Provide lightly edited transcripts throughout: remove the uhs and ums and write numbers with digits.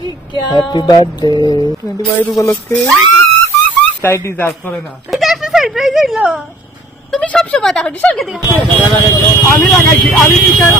कि क्या happy birthday 25 উপলক্ষে চাই ডিজার্ভ করে না এটা একটা সারপ্রাইজ হলো তুমি সব সময় দেখো সরকে দিকে আমি লাগাইছি আমি বিচার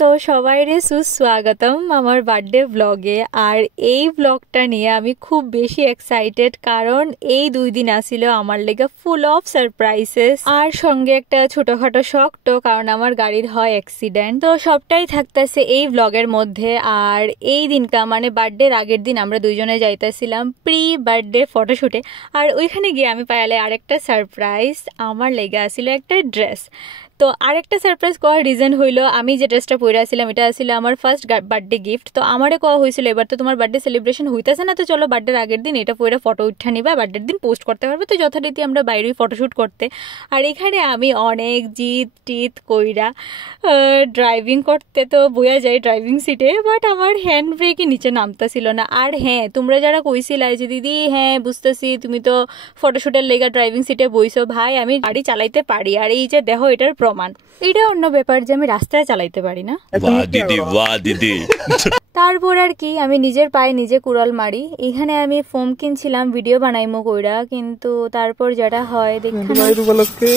তো সবাইরে সুস্বাগতম আমার বার্থডে ব্লগে। আর এই ব্লগটা নিয়ে আমি খুব বেশি এক্সাইটেড, কারণ এই 2 দিন আসিল আমার লেগে ফুল অফ সারপ্রাইজেস আর সঙ্গে একটা ছোটখাটো শখ তো, কারণ আমার গাড়ির হয় অ্যাক্সিডেন্ট। তো সবটাই থাকতেছে এই ব্লগের মধ্যে। আর এই দিনটা মানে বার্থডের আগের দিন আমরা দুইজনে যাইতেছিলাম প্রি বার্থডে ফটোশুটে, আর ওইখানে গিয়ে আমি পাইলে আরেকটা সারপ্রাইজ আমার লেগে আসিল একটা ড্রেস। তো আরেকটা সারপ্রাইজ করার রিজন হইলো আমি যে ড্রেসটা পরে আসছিলাম এটা আসলে আমার ফার্স্ট বার্থডে গিফট। তো আমারে কওয়া হয়েছিল এবার তো তোমার বার্থডে সেলিব্রেশন হইতেছে না, তো চলো বার্থডের আগের দিন এটা পরে ফটো উঠা নিবা, বার্থডের দিন পোস্ট করতে পারবে। তো যথারীতি আমরা বাইরেই ফটোশ্যুট করতে। আর এখানে আমি অনেক জিত কইরা ড্রাইভিং করতে তো বইয়া যাই ড্রাইভিং সিটে, বাট আমার হ্যান্ড ব্রেকই নিচে নামতেছিল না। আর হ্যাঁ, তোমরা যারা কইছিলাই যে দিদি হ্যাঁ বুঝতেছি তুমি তো ফটোশ্যুটের লেগা ড্রাইভিং সিটে বইছো, ভাই আমি গাড়ি চালাইতে পারি। আর এই যে দেখো এটার প্রমাণ। এটা অন্য ব্যাপার যে আমি রাস্তায় চালাইতে পারি না। তারপর আর কি আমি নিজের পায়ে নিজে কুড়াল মারি। এখানে আমি ফোম কিনছিলাম ভিডিও বানাইমো কইরা, কিন্তু তারপর যেটা হয় দেখুন উপলক্ষে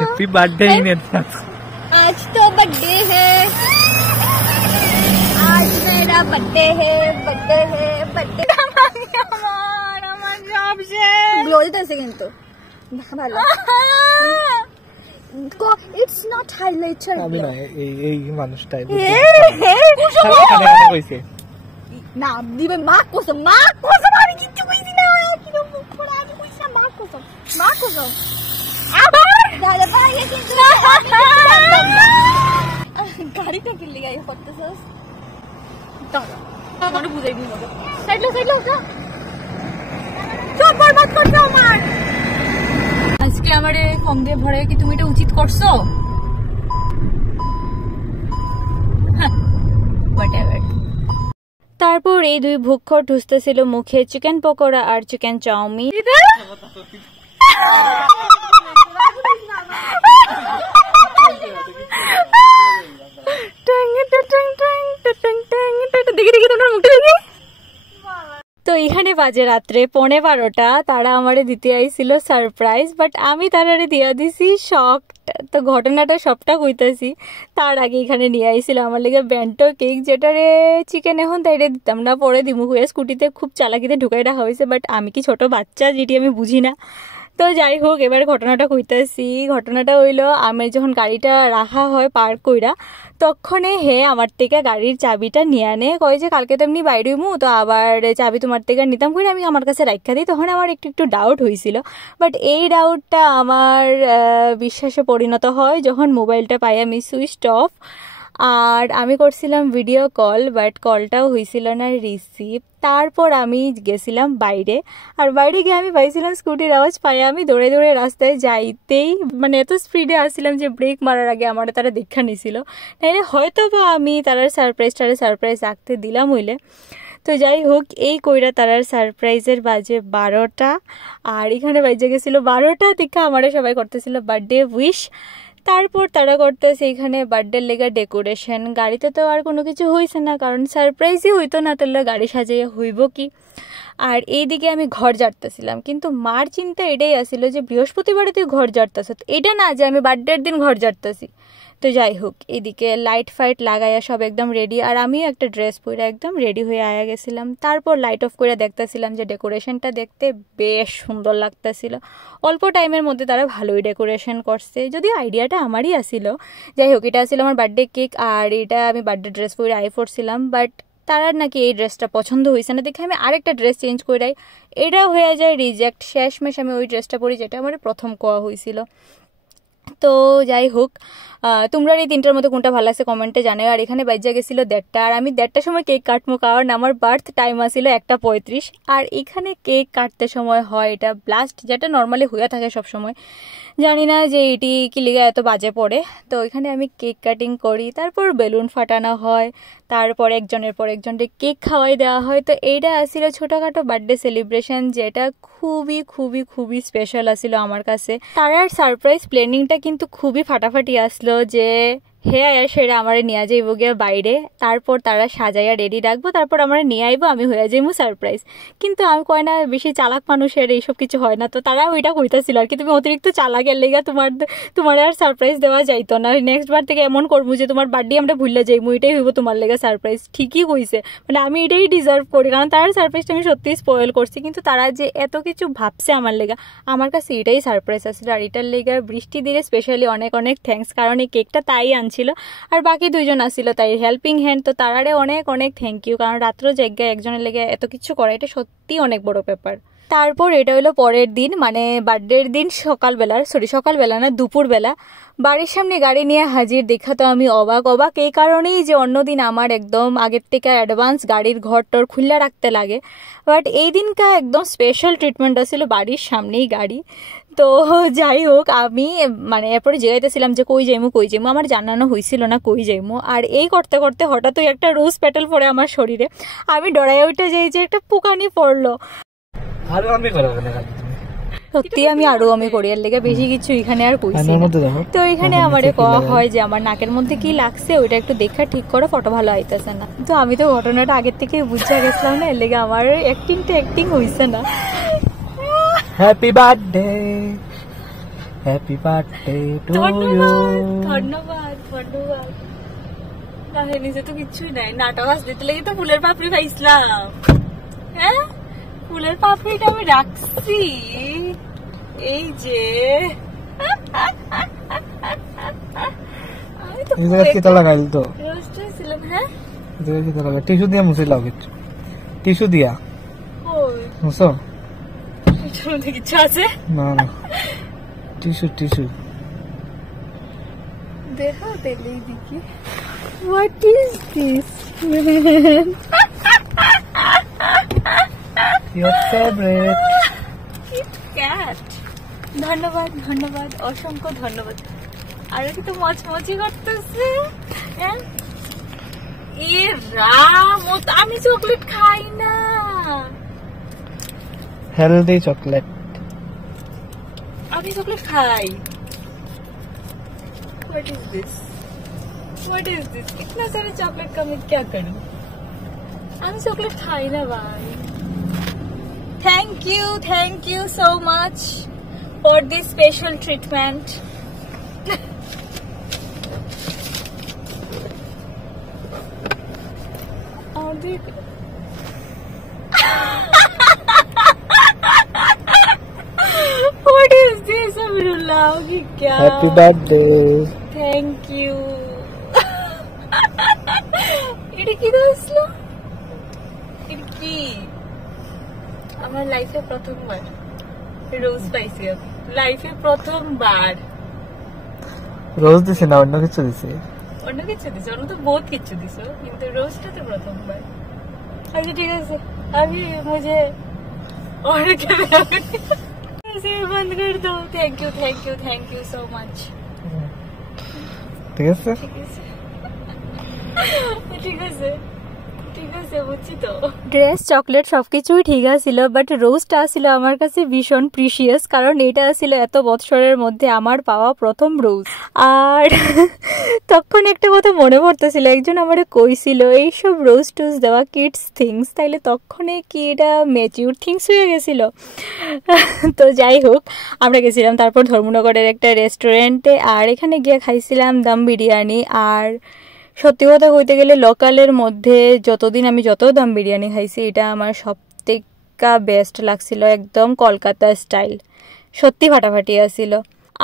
हैप्पी बर्थडे इन एडवांस। आज तो बर्थडे है, आज मेरा बर्थडे है बर्थडे আমার সবচেয়ে গ্লোরি দিতেছে কিন্তু ভালো। It's not highlighter. আমি না এই মানুষটাই কইছে না দিবে মা কসম আমি কিচ্ছু কইছি না, কি মুখ পড়া আমি কইছিলাম মা কসম আবার দাদা পাইলে কিন্তু গাড়িটা কিনলে গাই করতেছস দাদা তোমারে বুঝাই দিই মতো সাইডলে ওটা সব বরবাদ করছো আমার। আজকে আমারে ফর্ম দিয়ে ভরে কি তুমি এটা উচিত করছো? হোয়াটএভার। তারপর এই 2 ভুক্কর ঢুসতেছিল মুখে চিকেন পকোড়া আর চিকেন চাউমিন। তো এখানে বাজে রাত্রে 12:15। তারা আমারে দিতে আইছিল সারপ্রাইজ, বাট আমি তারারে দিয়া দিছি শক। তো ঘটনাটা সবটা কইতাছি। তার আগে এখানে নিয়ে আইছিল আমার লেগে ব্যান্টো কেক, যেটারে চিকেন এখন তাইরে দিতাম না, পরে দিমু হয়ে স্কুটিতে খুব চালাকিতে ঢুকাই রাখা হয়েছে। বাট আমি কি ছোট বাচ্চা যেটি আমি বুঝি না। তো যাই হোক, এবার ঘটনাটা কইতাছি। ঘটনাটা হইলো আমি যখন গাড়িটা রাখা হয় পার্ক কইরা, তখনে হে আমার থেকে গাড়ির চাবিটা নিয়ে আনে, কয় যে কালকে তো এমনি বাইরে হইমু, তো আবার চাবি তোমার থেকে নিতাম করে আমি আমার কাছে রাখা দিই। তখন আমার একটু ডাউট হয়েছিল, বাট এই ডাউটটা আমার বিশ্বাসে পরিণত হয় যখন মোবাইলটা পাই আমি সুইচ অফ। আর আমি করছিলাম ভিডিও কল, বাট কলটাও হয়েছিল না রিসিভ। তারপর আমি গেছিলাম বাইরে, আর বাইরে গিয়ে আমি পাইছিলাম স্কুটির আওয়াজ পাই। আমি দৌড়ে রাস্তায় যাইতেই মানে এত স্পিডে আসছিলাম যে ব্রেক মারার আগে আমার তারা দেখা নিছিল, নাহলে হয়তো বা আমি তারার সারপ্রাইজ রাখতে দিলাম হইলে। তো যাই হোক, এই কইরা তারার সারপ্রাইজের বাজে 12টা, আর এখানে বাজে গেছিল 12টা থেকে আমার সবাই করতেছিল বার্থডে উইশ। তারপর তারা করতেছে এখানে বার্থডের লেগা ডেকোরেশন। গাড়িতে তো আর কোনো কিছু হয়েছে না, কারণ সারপ্রাইজই হইতো না, তাহলে গাড়ি সাজিয়ে হইব কি। আর এইদিকে আমি ঘর ঝাড়তেছিলাম, কিন্তু মার চিন্তা এটাই আসছিল যে বৃহস্পতিবারে তুই ঘর ঝাড়তেছ, এটা না যে আমি বার্থডের দিন ঘর ঝাড়তেছি। তো যাই হোক, এদিকে লাইট ফাইট লাগাইয়া সব একদম রেডি, আর আমিও একটা ড্রেস পরে একদম রেডি হয়ে আয়া গেছিলাম। তারপর লাইট অফ করে দেখতেছিলাম যে ডেকোরেশনটা দেখতে বেশ সুন্দর লাগতেছিল। অল্প টাইমের মধ্যে তারা ভালোই ডেকোরেশন করছে, যদি আইডিয়াটা আমারই আসিল। যাই হোক, এটা আসলে আমার বার্থডে কেক, আর এটা আমি বার্থডে ড্রেস পরে আই পড়ছিলাম। বাট তারার নাকি এই ড্রেসটা পছন্দ হয়েছে না দেখে আমি আরেকটা ড্রেস চেঞ্জ করে এটা হয়ে যায় রিজেক্ট। শেষমেশ আমি ওই ড্রেসটা পরি যেটা আমার প্রথম কোয়া হয়েছিল। তো যাই হোক, তোমরা এই 3টার মধ্যে কোনটা ভালো লাগছে কমেন্টে জানাও। আর এখানে বাজে গেছিল 1:30, আর আমি 1:30টার সময় কেক কাটবো কারণ আমার বার্থ টাইম আসছিল 1:35। আর এখানে কেক কাটতে সময় হয় এটা ব্লাস্ট, যেটা নর্মালি হয়ে থাকে সব সময়। জানি না যে এটি কি লিগা এত বাজে পড়ে। তো এখানে আমি কেক কাটিং করি, তারপর বেলুন ফাটানো হয়, তারপর একজনের পর একজনকে কেক খাওয়াই দেওয়া হয়। তো এইটা আসছিল ছোটোখাটো বার্থডে সেলিব্রেশন, যেটা খুবই খুবই খুবই স্পেশাল আসছিল আমার কাছে। তার সারপ্রাইজ প্ল্যানিংটা কিন্তু খুবই ফাটাফাটি আসলো, যে হে আয়া সেটা আমার নিয়ে যাইব গিয়া বাইরে, তারপর তারা সাজাইয়া রেডি রাখবো, তারপর আমার নিয়ে আইবো, আমি হয়ে যাইবো সারপ্রাইজ। কিন্তু আমি কয় না বেশি চালাক মানুষের এইসব কিছু হয় না, তো তারা ওইটা কইতাছিল আর কি, তুমি অতিরিক্ত চালাকের লেগা তোমার আর সারপ্রাইজ দেওয়া যাইতো না, নেক্সট বার থেকে এমন করবো যে তোমার বার্থডে আমরা ভুললে যাইবো, এটাই হইব তোমার লেগা সারপ্রাইজ। ঠিকই কইছে, মানে আমি এটাই ডিজার্ভ করি, কারণ তার সারপ্রাইজটা আমি সত্যিই স্পয়েল করছি, কিন্তু তারা যে এত কিছু ভাবছে আমার লেগা, আমার কাছে এটাই সারপ্রাইজ আসলে। আর এটার লেগা বৃষ্টি দিলে স্পেশালি অনেক অনেক থ্যাঙ্কস, কারণ এই কেকটা তাই আনছিল আর বাকি 2জন আসছিল তাই হেল্পিং হ্যান্ড। তো তারারে অনেক অনেক থ্যাংক ইউ, কারণ রাত্র জায়গায় একজনের লেগে এত কিছু করা এটা সত্যি অনেক বড় ব্যাপার। তারপর এটা হলো পরের দিন, মানে বার্থডের দিন সকালবেলা না দুপুরবেলা বাড়ির সামনে গাড়ি নিয়ে হাজির। দেখা তো আমি অবাক এই কারণেই যে অন্যদিন আমার একদম আগের থেকে অ্যাডভান্স গাড়ির ঘর টর খুল্লা রাখতে লাগে, বাট এই দিনকা একদম স্পেশাল ট্রিটমেন্ট আসছিল, বাড়ির সামনেই গাড়ি। তো যাই হোক, আমি মানে এরপরে জিগাইতেছিলাম যে কই যাইমু আমার জানানো হয়েছিল না কই যাইমু। আর এই করতে করতে হঠাৎই একটা রোজ পেটাল পড়ে আমার শরীরে, আমি ডরাইয়া উঠে যাই যে একটা পোকানি পড়লো। সত্যি আমি আরো আমি করি, এর লেগে বেশি কিছু এখানে আর কইছি না। তো এখানে আমারে কওয়া হয় যে আমার নাকের মধ্যে কি লাগছে ওইটা একটু দেখা ঠিক করো, ফটো ভালো আইতেছে না। তো আমি তো ঘটনাটা আগের থেকে বুঝে গেছিলাম না, এর লেগে আমার অ্যাক্টিং হইছে না। Happy birthday to you. ধন্যবাদ। না নিজে তো কিছুই নাই, নাটক হাস দিতে লেগে তো ফুলের পাপড়ি খাইছিলাম। হ্যাঁ, ফুলের পাপড়িটা আমি রাখছি এই যে। টিস্যু দিয়া মুছে লাও, টিস্যু দিয়া মুছো। কিছু আছে না টিস্যু দেখা দিলেই দেখি। What is this? Your favorite Kit Kat. ধন্যবাদ অসংখ্য ধন্যবাদ। আর কি তো মচমচি করতেছে। আমি চকলেট খাই না। হেলদি চকলেট আমি চকলেট খাই। What is this? इतना सारे चॉकलेट का मैं क्या करूं? I'm chocolate खाई ना भाई। Thank you so much for this special treatment. What is this? Amirullah की क्या? Happy birthday. Thank you. এটা কি দোসলো? এটা কি? আমার লাইফে প্রথমবার রোজ পাইছি, লাইফে প্রথমবার। রোজ দিছে না অন্য কিছু দিছে? অন্য কিছু দিছে, অন্য তো বহুত কিছু দিছে, কিন্তু রোজটা তো প্রথমবার। আচ্ছা ঠিক আছে, আমি मुझे और क्या ऐसे बंद कर दो। Thank you so much. ঠিক আছে বুঝছি তো। ড্রেস চকলেট সবকিছুই ঠিক আছিল, বাট রোজটা ছিল আমার কাছে ভীষণ প্রিশিয়াস, কারণ এটা ছিল এত বৎসরের মধ্যে আমার পাওয়া প্রথম রোজ। আর তখন একটা কথা মনে পড়তেছিল, একজন আমার কইছিল এইসব রোজ টোজ দেওয়া কিডস থিংস, তাইলে তখনই কি এটা ম্যাচিউর থিংস হয়ে গেছিল। তো যাই হোক, আমরা গেছিলাম তারপর ধর্মনগরের একটা রেস্টুরেন্টে, আর এখানে গিয়ে খাইছিলাম দম বিরিয়ানি। আর সত্যি কথা কইতে গেলে লোকালের মধ্যে যতদিন আমি যত দম বিরিয়ানি খাইছি, এটা আমার সবথেকে বেস্ট লাগছিল, একদম কলকাতা স্টাইল, সত্যি ফাটাফাটি আসছিল।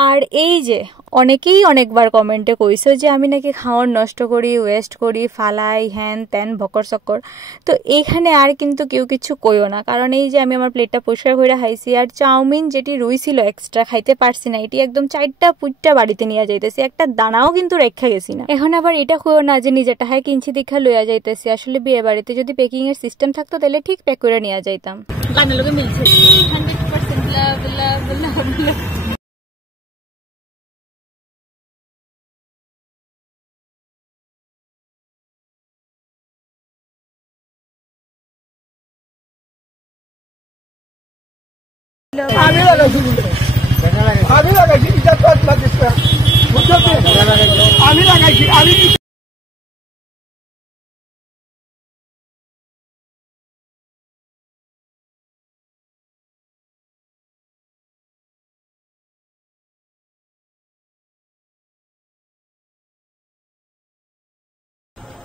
আর এই যে অনেকেই অনেকবার কমেন্টে কইছো যে আমি নাকি খাওয়ার নষ্ট করি, ওয়েস্ট করি, ফালাই, হ্যান ত্যান ভকর চক্কর। তো এইখানে আর কিন্তু কেউ কিছু কইও না, কারণ এই যে আমি আমার প্লেটটা পরিষ্কার করে খাইছি। আর চাউমিন যেটি রইছিল এক্সট্রা খাইতে পারছি না, এটি একদম 4টা পুইটটা বাড়িতে নিয়ে যাইতেছি, একটা দানাও কিন্তু রেখা গেছি না। এখন আবার এটা কইও না যে নিজের টাকায় কিনছি দেখা লইয়া যাইতেছি। আসলে বিয়ে বাড়িতে যদি প্যাকিং এর সিস্টেম থাকতো তাহলে ঠিক প্যাক করে নিয়ে যাইতাম। গানের লোকে মিলছে 100% লাভ লাভ লাভ।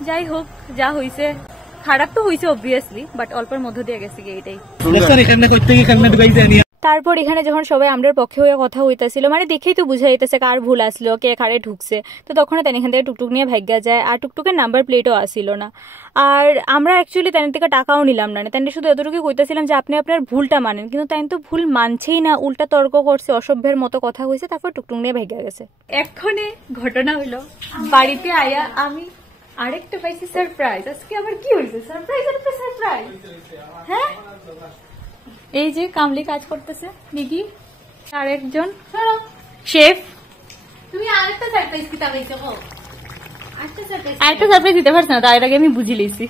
যাই হোক, যা হইছে খারাপ তো হইছে অবভিয়াসলি, বাট অল্পের মধ্য দিয়ে গেছে এইটাই। তারপর এখানে যখন সবাই আমরার পক্ষে হয়ে কথা হইতাছিল, মানে দেখেই তো বুঝা যাইতেছে কার ভুল আসলো, কে কারে ঢুকছে। তো তখন তেন এখান থেকে টুকটুক নিয়ে ভাগ্যা যায়, আর টুকটুকের নাম্বার প্লেটও আসিল না। আর আমরা অ্যাকচুয়ালি তেন থেকে টাকাও নিলাম না, তেন শুধু এতটুকু কইতেছিলাম যে আপনি আপনার ভুলটা মানেন, কিন্তু তাই তো ভুল মানছেই না, উল্টা তর্ক করছে, অসভ্যের মতো কথা হয়েছে, তারপর টুকটুক নিয়ে ভাগ্যা গেছে। এক্ষণে ঘটনা হইলো বাড়িতে আয়া আমি আরেকটা পাইছি সারপ্রাইজ। আজকে আবার কি হয়েছে? Surprise surprise. হ্যাঁ, এই যে কামলি কাজ করতেছে দিদি, আরেকজন শেফ। তুমি আরেকটা সারপ্রাইজ কি পাইছো? আরেকটা সারপ্রাইজ দিতে পারছ না, তার আগে আমি বুঝে লিছি।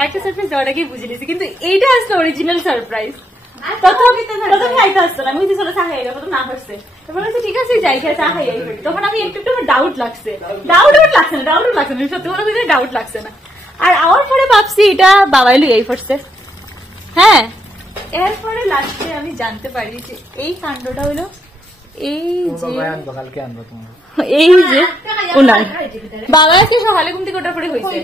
আরেকটা সারপ্রাইজ দেওয়ার আগে বুঝে লিছি, কিন্তু এইটা আসলে অরিজিনাল সারপ্রাইজ। ঠিক আছে যাই চা খাই, তখন আমি একটু ডাউট লাগছে ডাউট লাগছে না। আর আমার পরে ভাবছি এটা বাবাই লুই পড়ছে। হ্যাঁ, এরপরে লাস্টে আমি জানতে পারি যে এই কাণ্ডটা হলো এই যে ওনার বাবাকে সকালে ঘুম থেকে ওটার পরে হয়েছে।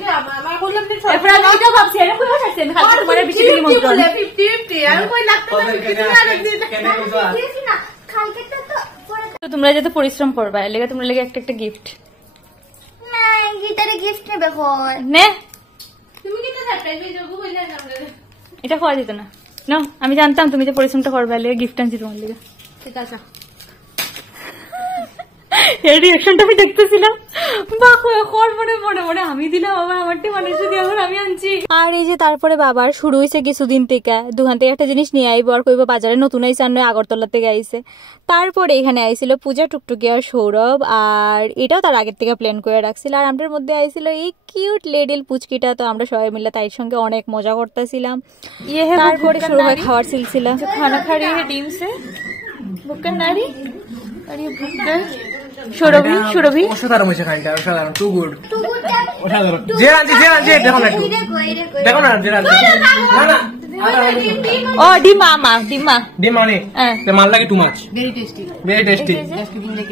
তোমরা যাতে পরিশ্রম করবা, এর লেগে তোমরা লেগে একটা একটা গিফট নে। এটা খাওয়া যেত না, না আমি জানতাম তুমি যে পরিশ্রমটা করবা, এর লেগে গিফট আনছি তোমার লেগে। ঠিক আছে, এর রিঅ্যাকশনটা আমি দেখতেছিলাম, মনে মনে আমি দিলাম, আমারটি মানুষ যদি এখন আমি আনছি। আর এই যে তারপরে বাবার শুরু হয়েছে কিছুদিন থেকে, দোকান থেকে একটা জিনিস নিয়ে আইব আর কইব বাজারে নতুন আইসে, আর নয় আগরতলা থেকে আইসে। তারপরে এখানে আইছিল পূজা, টুকটুকি আর সৌরভ, আর এটাও তার আগের থেকে প্ল্যান করে রাখছিল। আর আমাদের মধ্যে আইছিল এই কিউট লেডিল পুচকিটা, তো আমরা সবাই মিলে তাই সঙ্গে অনেক মজা করতেছিলাম। তারপরে শুরু হয় খাওয়ার সিলসিলা। খানা খাড়ি ডিম সে বুকের নারী আর ये बुकर সুরভি অসাধারণ হয়েছে খাইটা, অসাধারণ, টু গুড, অসাধারণ। যে রাঁধছে দেখো না, একটু দেখো না যে রাঁধছে। না না ও ডিমা অনেক মাল লাগে, টু মাছ, ভেরি টেস্টি।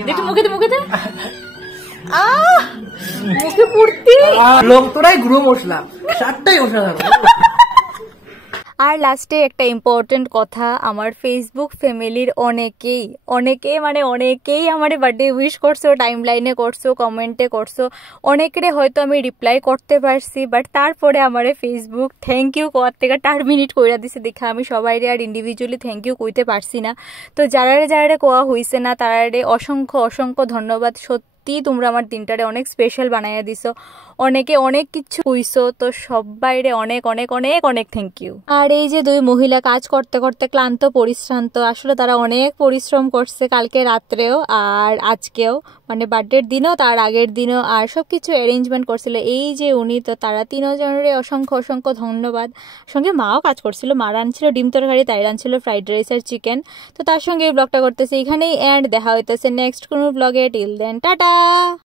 দেখো মুখে মুখে মুখে পুরতি লোক তোরাই গুঁড়ো মশলা, সাতটাই অসাধারণ। আর লাস্টে একটা ইম্পর্টেন্ট কথা, আমার ফেসবুক ফ্যামিলির অনেকেই আমার বার্থডে উইশ করছো, টাইম লাইনে করছো, কমেন্টে করছো, অনেকেরে হয়তো আমি রিপ্লাই করতে পারছি, বাট তারপরে আমার ফেসবুক থ্যাংক ইউ কোয়ার থেকে টার্মিনেট কইরা দিছে, দেখা আমি সবাই আর ইন্ডিভিজুয়ালি থ্যাংক ইউ কইতে পারছি না। তো যারা কোয়া হইছে না তারারে অসংখ্য ধন্যবাদ। সত্যি তোমরা আমার দিনটারে অনেক স্পেশাল বানাইয়া দিছো, অনেকে অনেক কিছু কইছো, তো সবাইরে অনেক থ্যাংক ইউ। আর এই যে দুই মহিলা কাজ করতে করতে ক্লান্ত পরিশ্রান্ত, আসলে তারা অনেক পরিশ্রম করছে কালকে রাত্রেও আর আজকেও, মানে বার্থডের দিনও তার আগের দিনও, আর সবকিছু অ্যারেঞ্জমেন্ট করছিল এই যে উনি। তো তারা তিনজনের অসংখ্য ধন্যবাদ। সঙ্গে মাও কাজ করছিল, মা রাঁধছিল ডিম তরকারি, তাই রাঁধছিল ফ্রাইড রাইস আর চিকেন। তো তার সঙ্গে এই ব্লগটা করতেছে এখানেই এন্ড, দেখা হইতেছে নেক্সট কোনো ব্লগে। Till then tata.